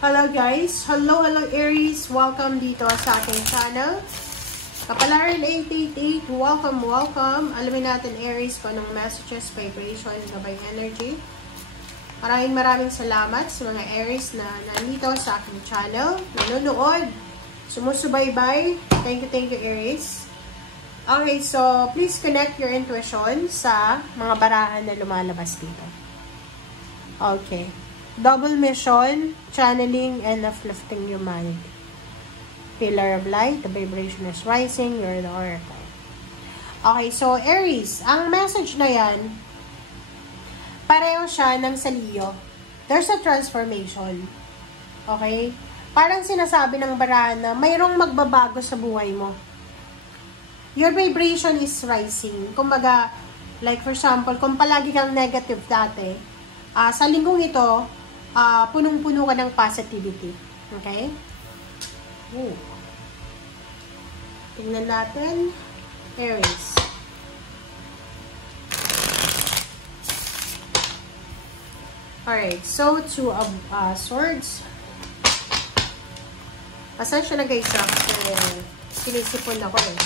Hello guys! Hello Aries! Welcome dito sa aking channel. Kapalaran 888, welcome! Alamin natin Aries kung anong messages, vibration, gabay energy. Maraming salamat sa mga Aries na nandito sa aking channel, nanonood, sumusubaybay. Thank you Aries. Okay, so please connect your intuition sa mga barahan na lumalabas dito. Okay. Double mission, channeling, and uplifting your mind. Pillar of light, the vibration is rising, you're the oracle. Okay, so Aries, ang message na yan, pareho siya ng sa Leo. There's a transformation. Okay? Parang sinasabi ng barahan na mayroong magbabago sa buhay mo. Your vibration is rising. Kumbaga, like for example, kung palagi kang negative dati, sa linggong ito, punong-puno ka ng positivity. Okay? Ooh. Tingnan natin. Aries. Alright. So, Two of Swords. Pasensya na guys kasi sinisipon ako eh.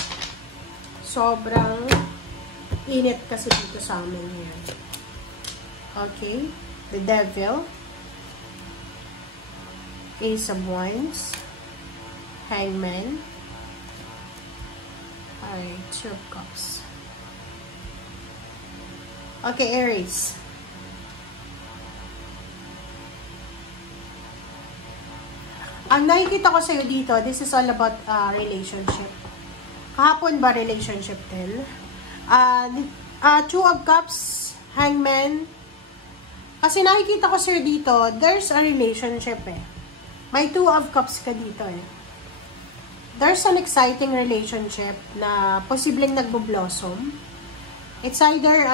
Sobrang init kasi dito sa amin ngayon. Okay. The Devil. Ace of Wands, Hangman, alright, Two of Cups. Okay, Aries. Ang nakikita ko sa'yo dito, this is all about relationship. Kahapon ba relationship din? Two of Cups, Hangman. Kasi nakikita ko sa'yo dito, there's a relationship eh. May Two of Cups ka dito eh. There's an exciting relationship na posibleng nagbo-blossom. It's either,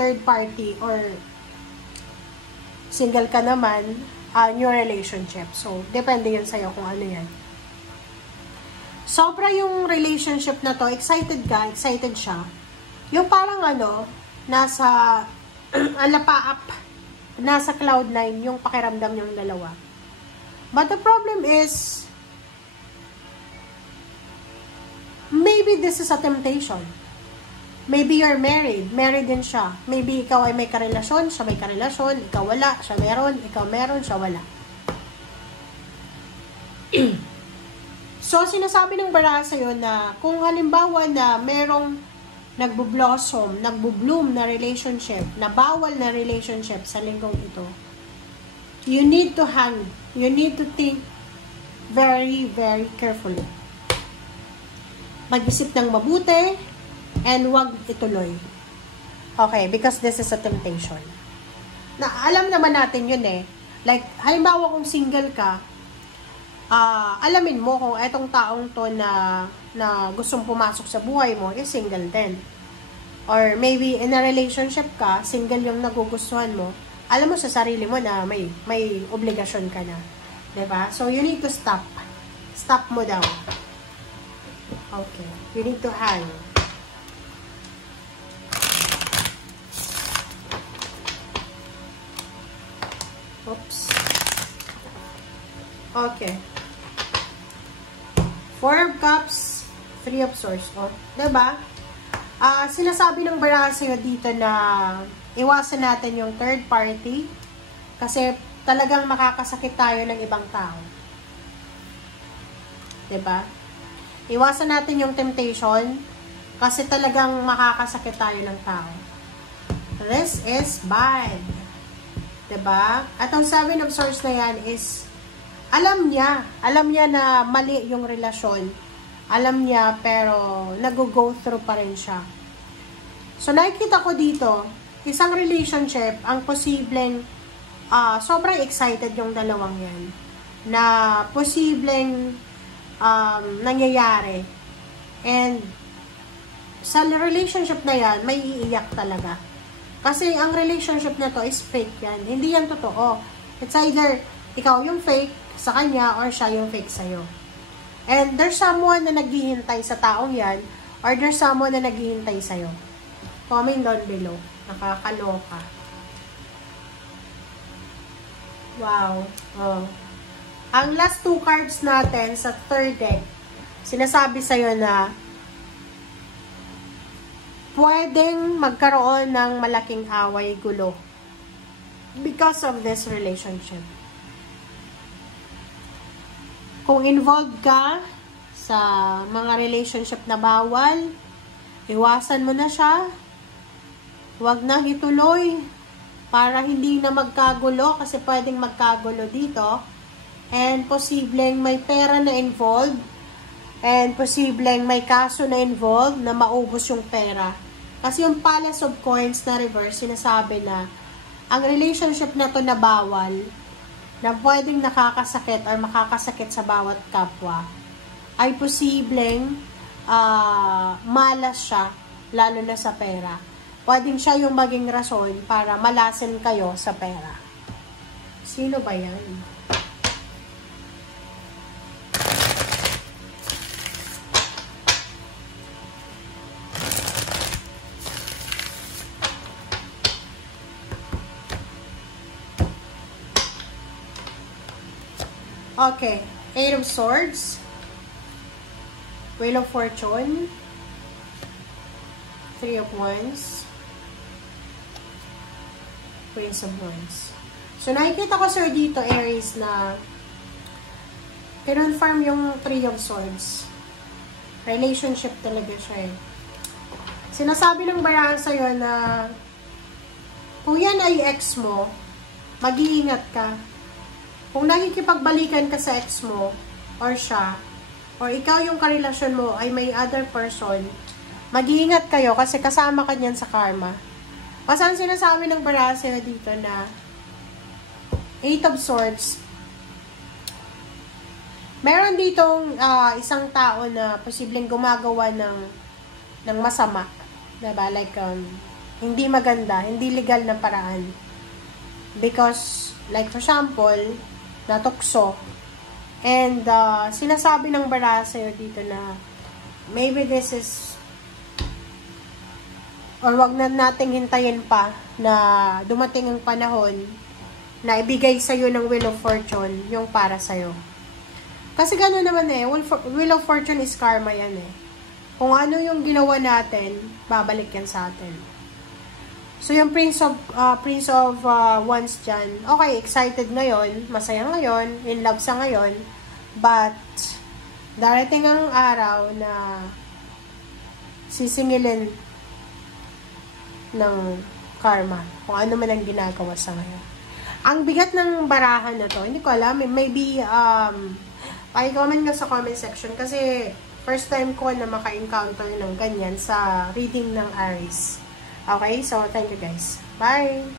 third party or single ka naman, new relationship. So, depende yun sa'yo kung ano yan. Sobra yung relationship na to, excited siya. Yung parang nasa alapaap, nasa cloud 9 yung pakiramdam yung dalawa. But the problem is, maybe this is a temptation. Maybe you're married. Married din siya. Maybe ikaw ay may karelasyon, siya may karelasyon, ikaw wala, siya meron, ikaw meron, siya wala. So, sinasabi ng baraha sa'yo na kung halimbawa na merong nagbo-blossom, nagbo-bloom na relationship, na bawal na relationship sa linggong ito, you need to you need to think very carefully. Mag-isip ng mabuti and wag ituloy. Okay, because this is a temptation. Na alam naman natin yun eh. Like, halimbawa kung single ka, alamin mo kung etong taong to na gustong pumasok sa buhay mo is single din. Or maybe in a relationship ka, single yung nagugustuhan mo, alam mo sa sarili mo na may obligasyon ka na. Diba? So, you need to stop. Stop mo daw. Okay. You need to hang. Oops. Okay. Four of Cups, Three of Swords. Oh, diba? Sinasabi ng baraha sa'yo dito na iwasan natin yung third party kasi talagang makakasakit tayo ng ibang tao. Diba? Iwasan natin yung temptation kasi talagang makakasakit tayo ng tao. This is bad. Diba? At ang Seven of Swords na yan is alam niya na mali yung relasyon. Alam niya pero nag-go through pa rin siya. So nakikita ko dito, isang relationship, ang posibleng sobrang excited yung dalawang yan na posibleng nangyayari. And sa relationship na yan, may iiyak talaga. Kasi ang relationship na to is fake yan. Hindi yan totoo. It's either ikaw yung fake sa kanya or siya yung fake sa'yo. And there's someone na naghihintay sa taong yan or there's someone na naghihintay sa'yo. Comment down below. Nakakaloka. Wow. Oh. Ang last 2 cards natin sa third deck, sinasabi sa'yo na pwedeng magkaroon ng malaking away, gulo because of this relationship. Kung involved ka sa mga relationship na bawal, iwasan mo na siya. Huwag na ituloy para hindi na magkagulo kasi pwedeng magkagulo dito. And posibleng may pera na involved. And posibleng may kaso na involved na maubos yung pera. Kasi yung Palace of Coins na reverse, sinasabi na ang relationship na to na bawal, na pwedeng nakakasakit or makakasakit sa bawat kapwa, ay posibleng malas siya, lalo na sa pera. Pwedeng siya yung maging rason para malasin kayo sa pera. Sino ba yan? Okay, 8 of Swords, Wheel of Fortune, 3 of Wands, Prince of Wands. So, nakikita ko, sir, dito, Aries, na kinonfirm yung 3 of Swords. Relationship talaga siya, eh. Sinasabi ng barahan sa'yo na kung yan ay ex mo, mag-iingat ka. Kung nakikipagbalikan ka sa ex mo, or siya, or ikaw yung karelasyon mo ay may other person, mag-iingat kayo kasi kasama ka niyan sa karma. Kasi ang sinasabi ng baraha dito na 8 of Swords, meron ditong isang tao na posibleng gumagawa ng masama. Diba? Like, hindi maganda, hindi legal na paraan. Because, like for example, natukso. And, sinasabi ng baraha sa'yo dito na maybe this is or wag na nating hintayin pa na dumating ang panahon na ibigay sa'yo ng Wheel of Fortune yung para sa'yo. Kasi gano'n naman eh, Wheel of Fortune is karma yan eh. Kung ano yung ginawa natin, babalik yan sa atin. So, yung Prince of Wands dyan, okay, excited ngayon, masaya ngayon, in love sa ngayon, but, darating ang araw na sisingilin ng karma, kung ano man ang ginagawa sa ngayon. Ang bigat ng barahan na to, hindi ko alam, maybe, pa-comment nyo sa comment section, kasi, first time ko na maka-encounter ng ganyan sa reading ng Aries. Okay, so thank you guys. Bye!